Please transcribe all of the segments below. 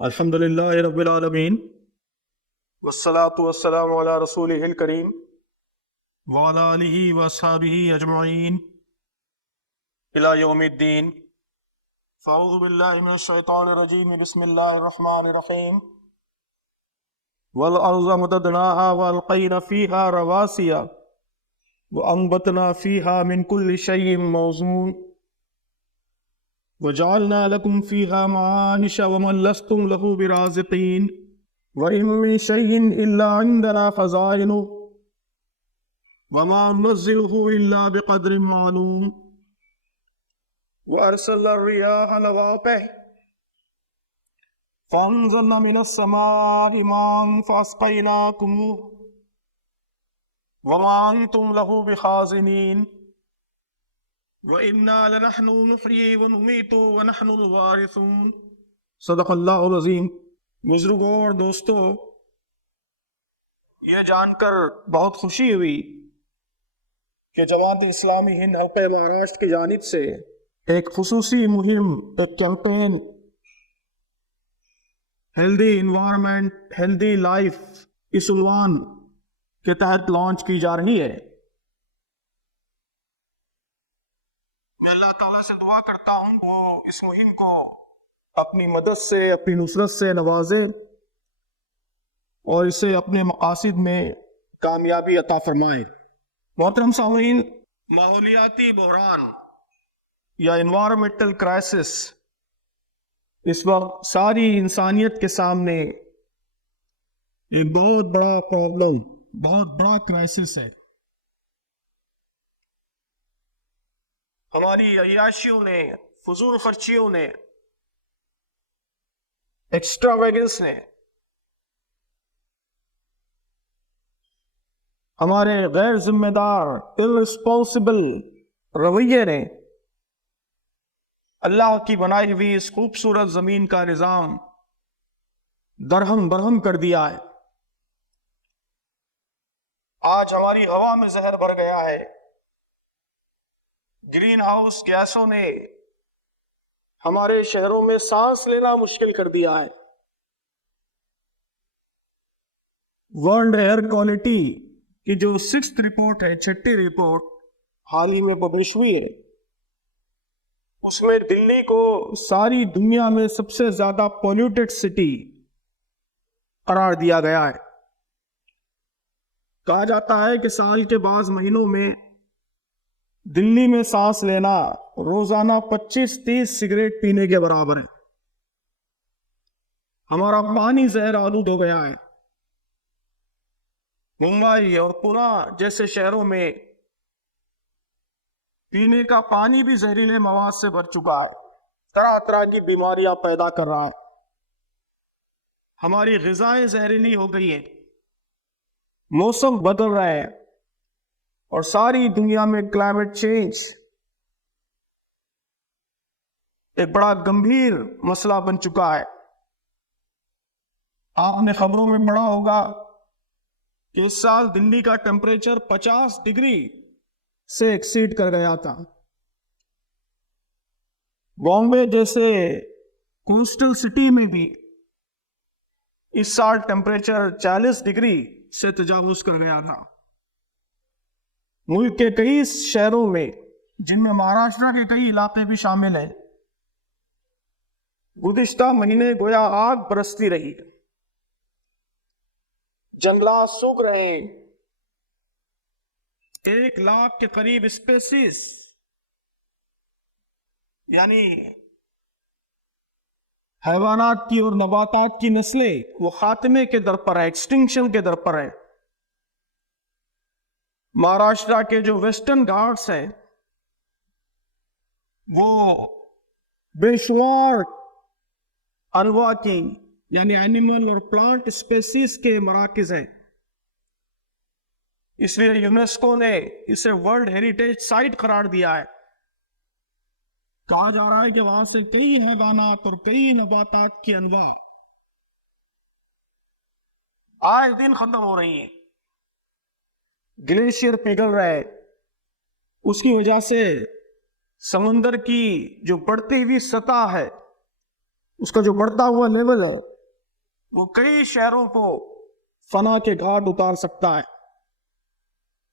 الحمد للہ رب العالمین والصلاة والسلام علی رسولہ الکریم وعلی آلہ واصحابہ اجمعین الی یوم الدین۔ فاعوذ باللہ من الشیطان الرجیم، بسم اللہ الرحمن الرحیم۔ والارض مددناها والقینا فیہا رواسی وانبتنا فیہا من کل شیء موزون وجعلنا لكم فيها معايش ومن لستم له برازقين وإن من شيء إلا عندنا خزائنه وما ننزله إلا بقدر معلوم وأرسلنا الرياح لواقح فأنزلنا من السماء ماء فأسقيناكم وما أنتم له بخازنين وَإِنَّا لَنَحْنُ نُحْيِي وَنُمِيتُ وَنَحْنُ الْوَارِثُونَ۔ صدق اللہ العظیم۔ بزرگوں اور دوستو، یہ جان کر بہت خوشی ہوئی کہ جماعت اسلامی ہند حلقہ مہاراشٹر کی جانب سے ایک خصوصی مہم، ایک campaign healthy environment healthy life اس عنوان کے تحت لانچ کی جا رہی ہے۔ میں اللہ تعالیٰ سے دعا کرتا ہوں وہ اس مہم کو اپنی مدد سے، اپنی نصرت سے نوازے اور اسے اپنے مقاصد میں کامیابی عطا فرمائے۔ محترم سامعین، ماحولیاتی بحران یا انوائرمنٹل کرائسس اس وقت ساری انسانیت کے سامنے ایک بہت بڑا پرابلم، بہت بڑا کرائسس ہے۔ ہماری عیاشیوں نے، فضول خرچیوں نے، ایکسٹراویگنس نے، ہمارے غیر ذمہ دار irresponsible رویے نے اللہ کی بنائی ہوئی اس خوبصورت زمین کا نظام درہم برہم کر دیا ہے۔ آج ہماری ہوا میں زہر بھر گیا ہے۔ گرین ہاؤس گیسوں نے ہمارے شہروں میں سانس لینا مشکل کر دیا ہے۔ ورلڈ ایئر کوالٹی کی جو 6th رپورٹ ہے، 6ٹھی رپورٹ حال ہی میں پبلش ہوئی ہے، اس میں دلی کو ساری دنیا میں سب سے زیادہ پولیوٹڈ سٹی قرار دیا گیا ہے۔ کہا جاتا ہے کہ سال کے بعض مہینوں میں دلی میں سانس لینا روزانہ 25-30 سگریٹ پینے کے برابر ہے۔ ہمارا پانی زہر آلود ہو گیا ہے۔ ممبئی اور پونا جیسے شہروں میں پینے کا پانی بھی زہریلے مواد سے بھر چکا ہے، طرح طرح کی بیماریاں پیدا کر رہا ہے۔ ہماری غذائیں زہریلی ہو گئی ہیں، موسم بدل رہے ہیں اور ساری دنیا میں کلائمیٹ چینج ایک بڑا گمبھیر مسئلہ بن چکا ہے۔ آپ نے خبروں میں پڑھا ہوگا کہ اس سال دلی کا ٹیمپریچر 50 ڈگری سے ایکسیڈ کر گیا تھا۔ بامبے جیسے کوسٹل سٹی میں بھی اس سال ٹیمپریچر 40 ڈگری سے تجاوز کر گیا تھا۔ ملک کے کئی شہروں میں، جن میں مہاراشٹر کے کئی علاقے بھی شامل ہیں، گزشتہ مہینے گویا آگ برستی رہی، جنگلات سوکھ رہے ہیں، 1 لاکھ کے قریب اسپیسیز یعنی حیوانات کی اور نباتات کی نسلیں وہ خاتمے کے در پر ہے، ایکسٹنکشن کے در پر ہے۔ مہاراشٹر کے جو ویسٹرن گھاٹس ہیں وہ بے شمار انواع کی یعنی اینیمل اور پلانٹ اسپیسیز کے مراکز ہیں۔ اس لیے یونیسکو نے اسے ورلڈ ہیریٹیج سائٹ قرار دیا ہے۔ کہا جا رہا ہے کہ وہاں سے کئی حیوانات اور کئی نباتات کی انواع آج دن ختم ہو رہی ہیں۔ گلیشیئر پگھل رہے، اس کی وجہ سے سمندر کی جو بڑھتی ہوئی سطح ہے اس کا جو بڑھتا ہوا لیول ہے وہ کئی شہروں کو فنا کے گھاٹ اتار سکتا ہے۔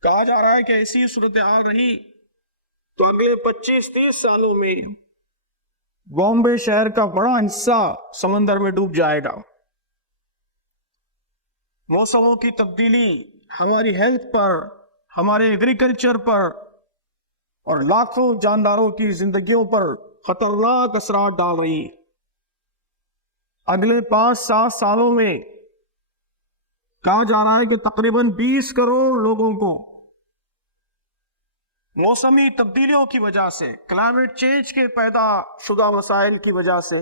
کہا جا رہا ہے کہ ایسی صورتحال رہی تو اگلے 25-30 سالوں میں بامبے شہر کا بڑا حصہ سمندر میں ڈوب جائے گا۔ موسموں کی تبدیلی ہماری ہیلتھ پر، ہمارے ایگریکلچر پر اور لاکھوں جانداروں کی زندگیوں پر خطرناک اثرات ڈال رہی ہیں۔ اگلے 5-7 سالوں میں کہا جا رہا ہے کہ تقریباً 20 کروڑ لوگوں کو موسمی تبدیلیوں کی وجہ سے، کلائمیٹ چینج کے پیدا شدہ مسائل کی وجہ سے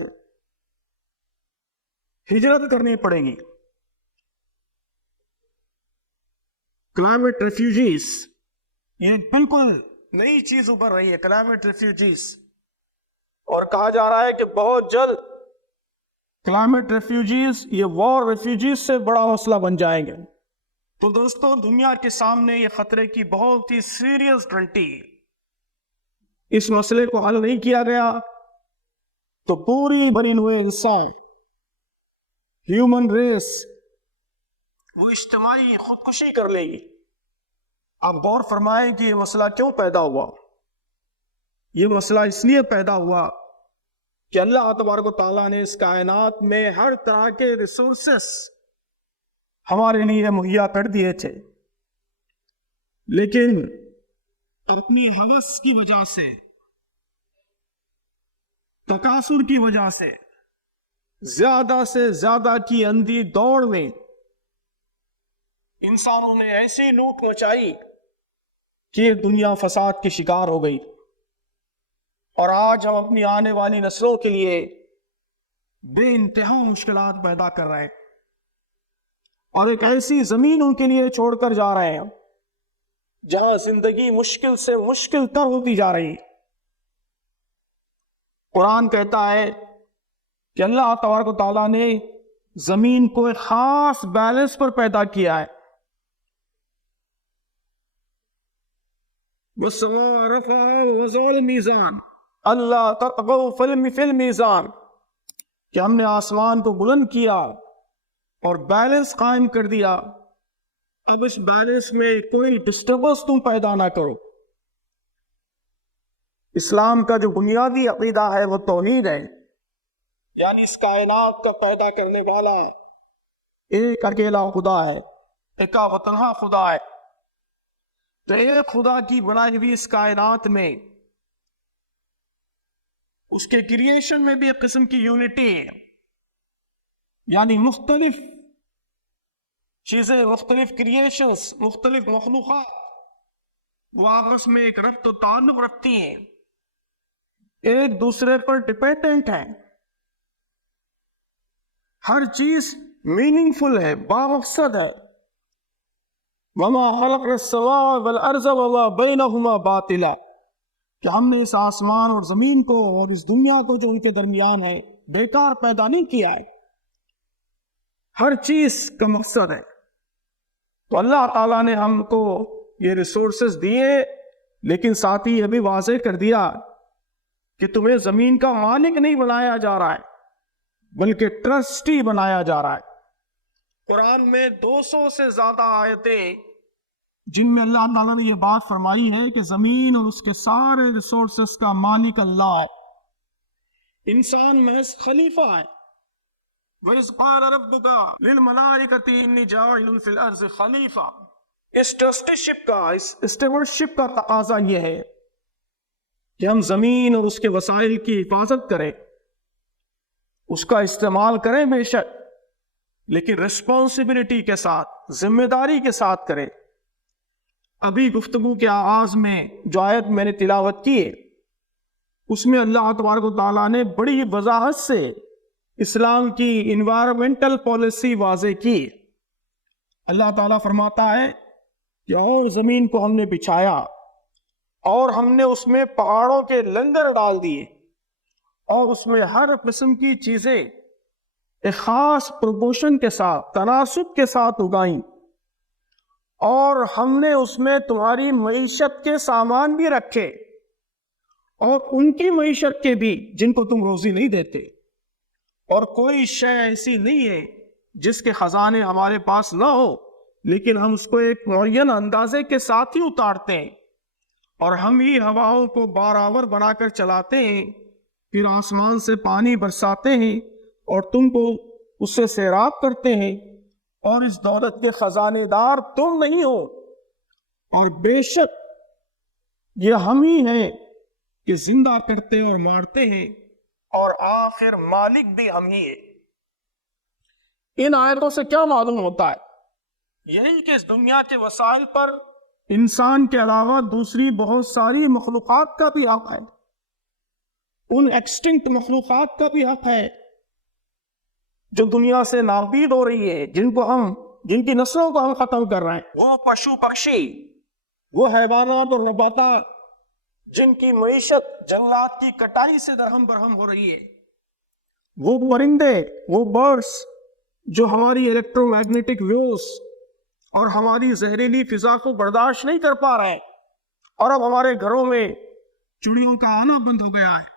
ہجرت کرنی پڑے گی۔ کلائمیٹ ریفیوجیز، یہ بالکل نئی چیز ابھر رہی ہے، کلائمیٹ ریفیوجیز، اور کہا جا رہا ہے کہ بہت جلد کلائمیٹ ریفیوجیز یہ وار ریفیوجیز سے بڑا مسئلہ بن جائیں گے۔ تو دوستوں، دنیا کے سامنے یہ خطرے کی بہت ہی سیریس گھنٹی، اس مسئلے کو حل نہیں کیا گیا تو پوری بنی ہوئے انسان، ہیومن ریس، وہ اجتماعی خودکشی کر لے گی۔ آپ غور فرمائیں کہ یہ مسئلہ کیوں پیدا ہوا۔ یہ مسئلہ اس لیے پیدا ہوا کہ اللہ تبارک و تعالیٰ نے اس کائنات میں ہر طرح کے ریسورسز ہمارے لیے مہیا کر دیے تھے، لیکن اپنی ہوس کی وجہ سے، تکاثر کی وجہ سے زیادہ کی اندھی دوڑ میں انسانوں نے ایسی لوٹ مچائی کہ یہ دنیا فساد کی شکار ہو گئی، اور آج ہم اپنی آنے والی نسلوں کے لیے بے انتہا مشکلات پیدا کر رہے ہیں، اور ایک ایسی زمین ان کے لیے چھوڑ کر جا رہے ہیں جہاں زندگی مشکل سے مشکل تر ہوتی جا رہی ہے۔ قرآن کہتا ہے کہ اللہ تبارک و تعالیٰ نے زمین کو ایک خاص بیلنس پر پیدا کیا ہے۔ وَالسَّمَاءَ رَفَعَهَا وَوَضَعَ الْمِيزَانَ اللہ تطغوا فی المیزان، کہ ہم نے آسمان کو بلند کیا اور بیلنس قائم کر دیا۔ اب اس بیلنس میں کوئی ڈسٹربنس تم پیدا نہ کرو۔ اسلام کا جو بنیادی عقیدہ ہے وہ توحید ہے، یعنی اس کائنات کا پیدا کرنے والا ایک اکیلا خدا ہے، ایک و تنہا خدا ہے۔ تو ایک خدا کی بنائی ہوئی اس کائنات میں، اس کے کریشن میں بھی ایک قسم کی یونٹی ہے، یعنی مختلف چیزیں، مختلف کریشنز، مختلف مخلوقات وہ آپس میں ایک ربط و تعلق رکھتی ہیں، ایک دوسرے پر ڈیپینڈنٹ ہیں۔ ہر چیز میننگ فل ہے، بامقصد ہے۔ وَمَا خَلَقْنَا السَّمَاءَ وَالْأَرْضَ وَمَا بَيْنَهُمَا بَاطِلًا، کہ ہم نے اس آسمان اور زمین کو اور اس دنیا کو جو ان کے درمیان ہے بیکار پیدا نہیں کیا ہے، ہر چیز کا مقصد ہے۔ تو اللہ تعالیٰ نے ہم کو یہ ریسورسز دیے، لیکن ساتھ ہی یہ بھی واضح کر دیا کہ تمہیں زمین کا مالک نہیں بنایا جا رہا ہے بلکہ ٹرسٹی بنایا جا رہا ہے۔ قرآن میں 200 سے زیادہ آیتیں جن میں اللہ تعالیٰ نے یہ بات فرمائی ہے کہ زمین اور اس کے سارے ریسورسز کا مالک اللہ ہے، انسان محض خلیفہ ہے۔ وَإِذْ قَالَ رَبُّكَ لِلْمَلَائِكَةِ إِنِّي جَاعِلٌ فِي الْأَرْضِ خَلِيفَةً، اس ٹرسٹیشپ کا، اس اسٹیورڈشپ کا تقاضا یہ ہے کہ ہم زمین اور اس کے وسائل کی حفاظت کریں، اس کا استعمال کریں بے شک، لیکن ریسپانسبلٹی کے ساتھ، ذمہ داری کے ساتھ کریں۔ ابھی گفتگو کے آغاز میں جو آیت میں نے تلاوت کی ہے، اس میں اللہ تبارک و تعالیٰ نے بڑی وضاحت سے اسلام کی انوائرمنٹل پالیسی واضح کی۔ اللہ تعالیٰ فرماتا ہے کہ اور زمین کو ہم نے بچھایا اور ہم نے اس میں پہاڑوں کے لنگر ڈال دیے اور اس میں ہر قسم کی چیزیں ایک خاص پروپورشن کے ساتھ، تناسب کے ساتھ اگائیں، اور ہم نے اس میں تمہاری معیشت کے سامان بھی رکھے اور ان کی معیشت کے بھی جن کو تم روزی نہیں دیتے، اور کوئی شے ایسی نہیں ہے جس کے خزانے ہمارے پاس نہ ہو، لیکن ہم اس کو ایک معین اندازے کے ساتھ ہی اتارتے ہیں، اور ہم ہی ہواؤں کو بارآور بنا کر چلاتے ہیں، پھر آسمان سے پانی برساتے ہیں اور تم کو اس سے سیراب کرتے ہیں، اور اس دولت کے خزانے دار تم نہیں ہو، اور بے شک یہ ہم ہی ہیں کہ زندہ کرتے اور مارتے ہیں، اور آخر مالک بھی ہم ہی ہے۔ ان آیتوں سے کیا معلوم ہوتا ہے؟ یہی کہ اس دنیا کے وسائل پر انسان کے علاوہ دوسری بہت ساری مخلوقات کا بھی حق ہے، ان ایکسٹنکٹ مخلوقات کا بھی حق ہے جو دنیا سے نابود ہو رہی ہے، جن کی نسلوں کو ہم ختم کر رہے ہیں۔ وہ پشو پکشی، وہ حیوانات اور نباتات جن کی معیشت جنگلات کی کٹائی سے درہم برہم ہو رہی ہے، وہ پرندے، وہ برڈز جو ہماری الیکٹرو میگنیٹک ویوز اور ہماری زہریلی فضا کو برداشت نہیں کر پا رہے ہیں، اور اب ہمارے گھروں میں چڑیوں کا آنا بند ہو گیا ہے۔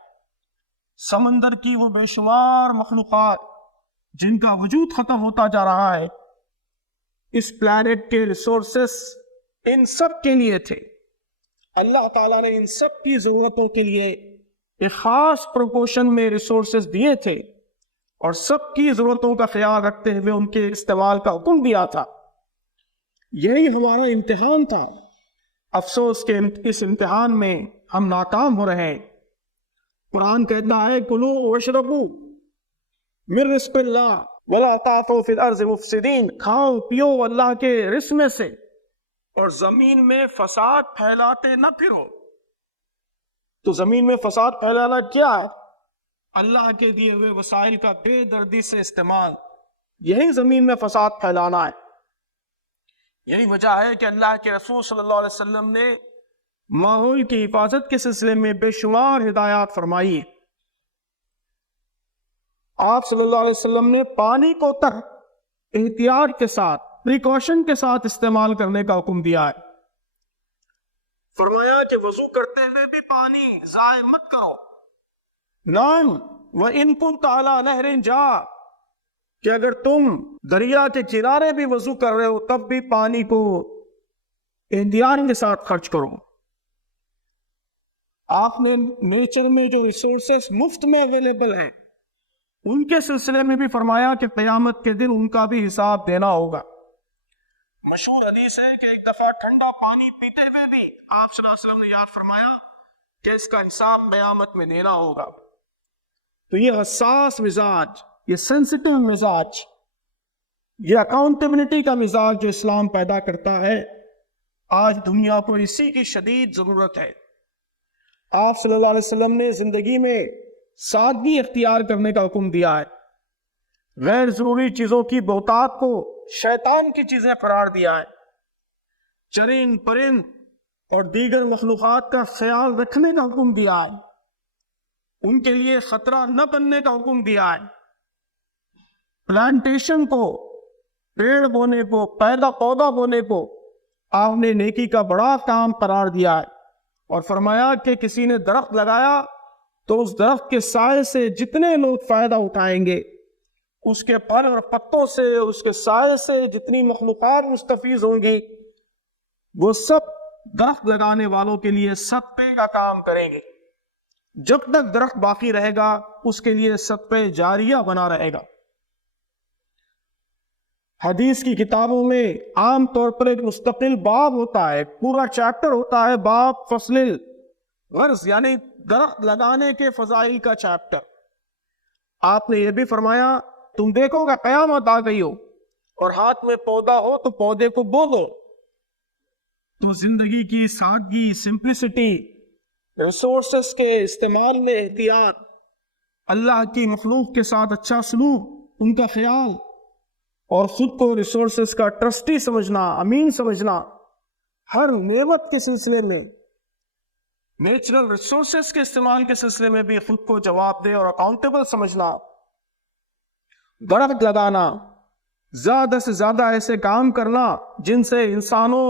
سمندر کی وہ بے شمار مخلوقات جن کا وجود ختم ہوتا جا رہا ہے، اس پلانٹ کے ریسورسز ان سب کے لیے تھے۔ اللہ تعالیٰ نے ان سب کی ضرورتوں کے لیے ایک خاص پروپورشن میں ریسورسز دیے تھے، اور سب کی ضرورتوں کا خیال رکھتے ہوئے ان کے استعمال کا حکم دیا تھا۔ یہی ہمارا امتحان تھا۔ افسوس کہ اس امتحان میں ہم ناکام ہو رہے ہیں۔ قرآن کہتا ہے کلو واشربو من رزق اللہ ولا تعثوا فی الارض مفسدین، کھاؤ پیو اللہ کے رزق میں سے اور زمین میں فساد پھیلاتے نہ پھرو۔ تو زمین میں فساد پھیلانا کیا ہے؟ اللہ کے دیے ہوئے وسائل کا بے دردی سے استعمال، یہی زمین میں فساد پھیلانا ہے۔ یہی وجہ ہے کہ اللہ کے رسول صلی اللہ علیہ وسلم نے ماحول کی حفاظت کے سلسلے میں بے شمار ہدایات فرمائی۔ آپ صلی اللہ علیہ وسلم نے پانی کو احتیاط کے ساتھ، پریکاشن کے ساتھ استعمال کرنے کا حکم دیا ہے۔ فرمایا کہ وضو کرتے ہوئے بھی پانی ضائع مت کرو۔ نعم وَإِن كُنتَ عَلَىٰ نَهْرٍ جَاءٍ، کہ اگر تم دریا کے کنارے بھی وضو کر رہے ہو تب بھی پانی کو احتیاط کے ساتھ خرچ کرو۔ آپ نے نیچر میں جو ریسورسز مفت میں اویلیبل ہیں ان کے سلسلے میں بھی فرمایا کہ قیامت کے دن ان کا بھی حساب دینا ہوگا۔ مشہور حدیث ہے کہ ایک دفعہ ٹھنڈا پانی پیتے ہوئے بھی آپ صلی اللہ علیہ وسلم نے یاد فرمایا کہ اس کا حساب قیامت میں دینا ہوگا۔ تو یہ حساس مزاج، یہ سینسٹیو مزاج، یہ اکاؤنٹیبلٹی کا مزاج جو اسلام پیدا کرتا ہے، آج دنیا کو اسی کی شدید ضرورت ہے۔ آپ صلی اللہ علیہ وسلم نے زندگی میں سادگی اختیار کرنے کا حکم دیا ہے، غیر ضروری چیزوں کی بہتات کو شیطان کی چیزیں قرار دیا ہے، چرند پرند اور دیگر مخلوقات کا خیال رکھنے کا حکم دیا ہے، ان کے لیے خطرہ نہ بننے کا حکم دیا ہے، پلانٹیشن کو، پیڑ بونے کو، پودا بونے کو آپ نے نیکی کا بڑا کام قرار دیا ہے، اور فرمایا کہ کسی نے درخت لگایا تو اس درخت کے سائے سے جتنے لوگ فائدہ اٹھائیں گے، اس کے پھل اور پتوں سے، اس کے سائے سے جتنی مخلوقات مستفیض ہوں گی، وہ سب درخت لگانے والوں کے لیے صدقے کا کام کریں گے۔ جب تک درخت باقی رہے گا اس کے لیے صدقہ جاریہ بنا رہے گا۔ حدیث کی کتابوں میں عام طور پر ایک مستقل باب ہوتا ہے، پورا چیپٹر ہوتا ہے، باب فصل غرض، یعنی درخت لگانے کے فضائل کا چیپٹر۔ آپ نے یہ بھی فرمایا تم دیکھو گا قیامت آ گئی ہو اور ہاتھ میں پودا ہو تو پودے کو بو دو۔ تو زندگی کی سادگی، سمپلسٹی، ریسورسز کے استعمال میں احتیاط، اللہ کی مخلوق کے ساتھ اچھا سلوک، ان کا خیال، اور خود کو ریسورسز کا ٹرسٹی سمجھنا، امین سمجھنا، ہر نعمت کے سلسلے میں، نیچرل ریسورسز کے استعمال کے سلسلے میں بھی خود کو جواب دہ اور اکاؤنٹیبل سمجھنا، درخت لگانا، زیادہ سے زیادہ ایسے کام کرنا جن سے انسانوں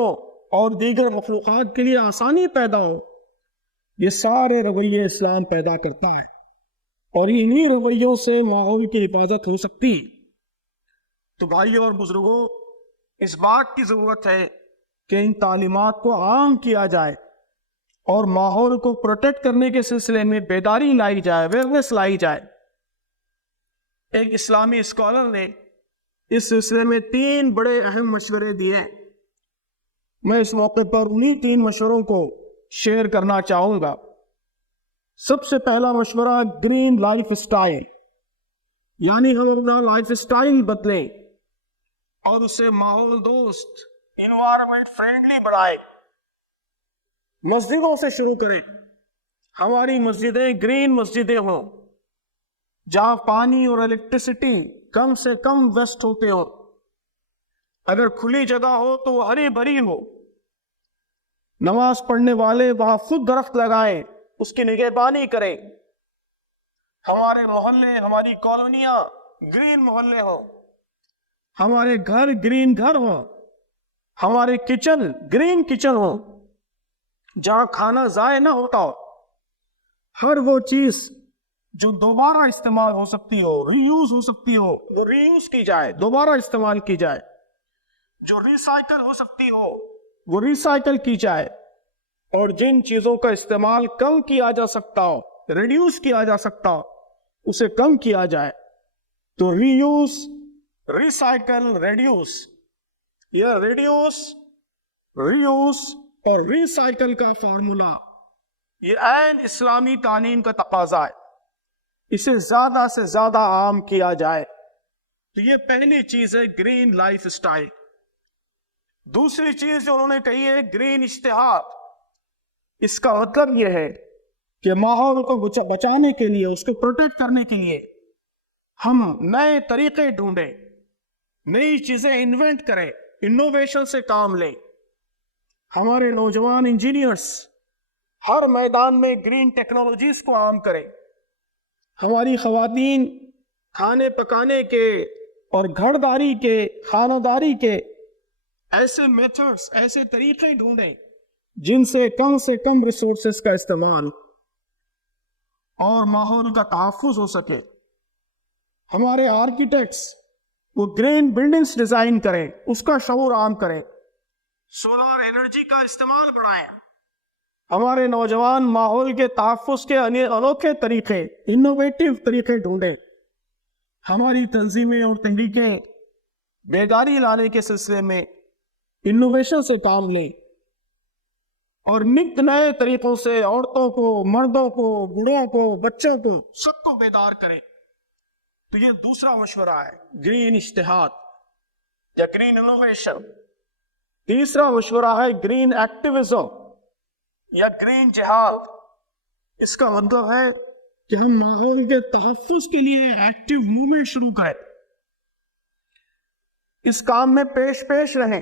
اور دیگر مخلوقات کے لیے آسانی پیدا ہو، یہ سارے رویے اسلام پیدا کرتا ہے۔ اور انہی رویوں سے ماحول کی حفاظت ہو سکتی. تو بھائیوں اور بزرگوں، اس بات کی ضرورت ہے کہ ان تعلیمات کو عام کیا جائے اور ماحول کو پروٹیکٹ کرنے کے سلسلے میں بیداری لائی جائے، اویئرنیس لائی جائے. ایک اسلامی اسکالر نے اس سلسلے میں 3 بڑے اہم مشورے دیے. میں اس موقع پر انہی 3 مشوروں کو شیئر کرنا چاہوں گا. سب سے پہلا مشورہ گرین لائف اسٹائل، یعنی ہم اپنا لائف اسٹائل بدلیں اور اسے ماحول دوست، انوائرمنٹ فرینڈلی بنائیں. مسجدوں سے شروع کریں. ہماری مسجدیں گرین مسجدیں ہوں، جہاں پانی اور الیکٹریسٹی کم سے کم ویسٹ ہوتے ہو. اگر کھلی جگہ ہو تو وہ ہری بھری ہو. نماز پڑھنے والے وہاں خود درخت لگائیں، اس کی نگہبانی کریں. ہمارے محلے، ہماری کالونیاں گرین محلے ہوں، ہمارے گھر گرین گھر ہوں، ہمارے کچن گرین کچن ہوں، جہاں کھانا ضائع نہ ہوتا ہو. ہر وہ چیز جو دوبارہ استعمال ہو سکتی ہو، ری یوز ہو سکتی ہو، وہ ری یوز کی جائے، دوبارہ استعمال کی جائے. جو ریسائیکل ہو سکتی ہو وہ ریسائیکل کی جائے. اور جن چیزوں کا استعمال کم کیا جا سکتا ہو، ریڈیوس کیا جا سکتا ہو، اسے کم کیا جائے. تو ری یوز، ریسائیکل، ریڈیوس، یہ ریڈیوس، ری یوز اور ریسائیکل کا فارمولا یہ عین اسلامی تعلیم کا تقاضا ہے. اسے زیادہ سے زیادہ عام کیا جائے. تو یہ پہلی چیز ہے گرین لائف اسٹائل. دوسری چیز جو انہوں نے کہی ہے گرین اشتہار. اس کا مطلب یہ ہے کہ ماحول کو بچانے کے لیے، اس کو پروٹیکٹ کرنے کے لیے ہم نئے طریقے ڈھونڈیں، نئی چیزیں انوینٹ کریں، انوویشن سے کام لیں. ہمارے نوجوان انجینئرز ہر میدان میں گرین ٹیکنالوجیز کو عام کریں. ہماری خواتین کھانے پکانے کے اور گھر داری کے، خانہ داری کے ایسے میتھڈز، ایسے طریقے ڈھونڈیں جن سے کم ریسورسز کا استعمال اور ماحول کا تحفظ ہو سکے. ہمارے آرکیٹیکٹس وہ گرین بلڈنگز ڈیزائن کریں، اس کا شعور عام کریں. سولار انرجی کا استعمال بڑھائیں. ہمارے نوجوان ماحول کے تحفظ کے انوکھے طریقے، انوویٹو طریقے ڈھونڈیں. ہماری تنظیمیں اور تحریکیں بیداری لانے کے سلسلے میں انوویشن سے کام لیں اور نت نئے طریقوں سے عورتوں کو، مردوں کو، بوڑھوں کو، بچوں کو، سب کو بیدار کریں. تو یہ دوسرا مشورہ ہے، گرین اشتہار یا گرین انوویشن. تیسرا مشورہ ہے گرین ایکٹیویزم یا گرین جہاد. اس کا مطلب ہے کہ ہم ماحول کے تحفظ کے لیے ایکٹیو موومنٹ شروع کریں، اس کام میں پیش رہیں.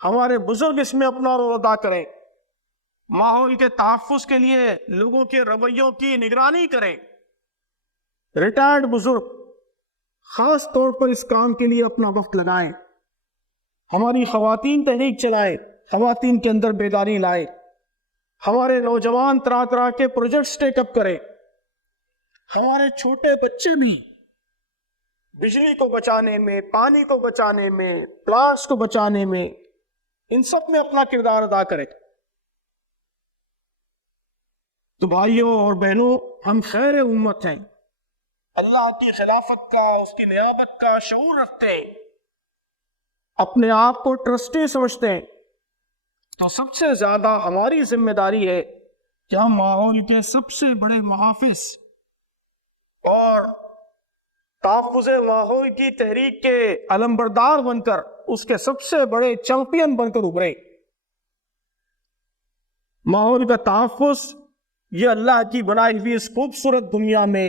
ہمارے بزرگ اس میں اپنا رول ادا کریں. ماحول کے تحفظ کے لیے لوگوں کے رویوں کی نگرانی کریں. ریٹائرڈ بزرگ خاص طور پر اس کام کے لیے اپنا وقت لگائیں. ہماری خواتین تحریک چلائیں، خواتین کے اندر بیداری لائیں. ہمارے نوجوان طرح کے پروجیکٹس ٹیک اپ کریں. ہمارے چھوٹے بچے بھی بجلی کو بچانے میں، پانی کو بچانے میں، پلانٹس کو بچانے میں، ان سب میں اپنا کردار ادا کریں. تو بھائیوں اور بہنوں، ہم خیر امت ہیں، اللہ کی خلافت کا، اس کی نیابت کا شعور رکھتے ہیں، اپنے آپ کو ٹرسٹی سمجھتے ہیں. تو سب سے زیادہ ہماری ذمہ داری ہے کہ ہم ماحول کے سب سے بڑے محافظ اور تحفظ ماحول کی تحریک کے علمبردار بن کر، اس کے سب سے بڑے چیمپئن بن کر ابھریں. ماحول کا تحفظ یہ اللہ کی بنائی ہوئی اس خوبصورت دنیا میں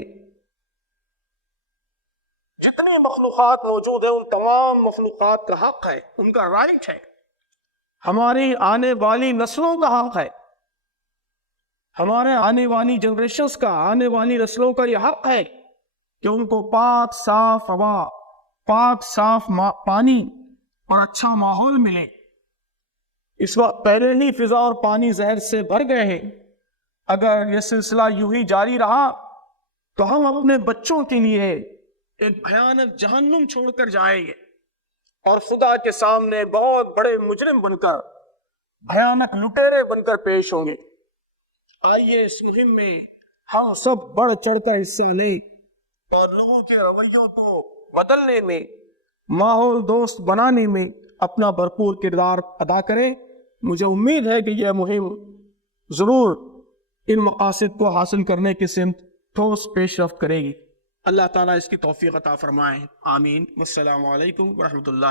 جتنی مخلوقات موجود ہیں، ان تمام مخلوقات کا حق ہے، ان کا رائٹ ہے. ہماری آنے والی نسلوں کا حق ہے، ہمارے آنے والی جنریشنز کا، آنے والی نسلوں کا یہ حق ہے کہ ان کو پاک صاف ہوا، پاک صاف پانی اور اچھا ماحول ملے. اس وقت پہلے ہی فضا اور پانی زہر سے بھر گئے ہیں. اگر یہ سلسلہ یوں ہی جاری رہا تو ہم اپنے بچوں کے لیے ایک بھیانک جہنم چھوڑ کر جائیں گے اور خدا کے سامنے بہت بڑے مجرم بن کر، بھیانک لٹیرے بن کر پیش ہوں گے۔ آئیے اس مہم میں ہم سب بڑھ چڑھ کر حصہ لیں اور لوگوں کے رویوں کو بدلنے میں، ماحول دوست بنانے میں اپنا بھرپور کردار ادا کریں۔ مجھے امید ہے کہ یہ مہم ضرور ان مقاصد کو حاصل کرنے کی سمت ٹھوس پیش رفت کرے گی۔ اللہ تعالیٰ اس کی توفیق عطا فرمائے، آمین۔ والسلام علیکم ورحمۃ اللہ۔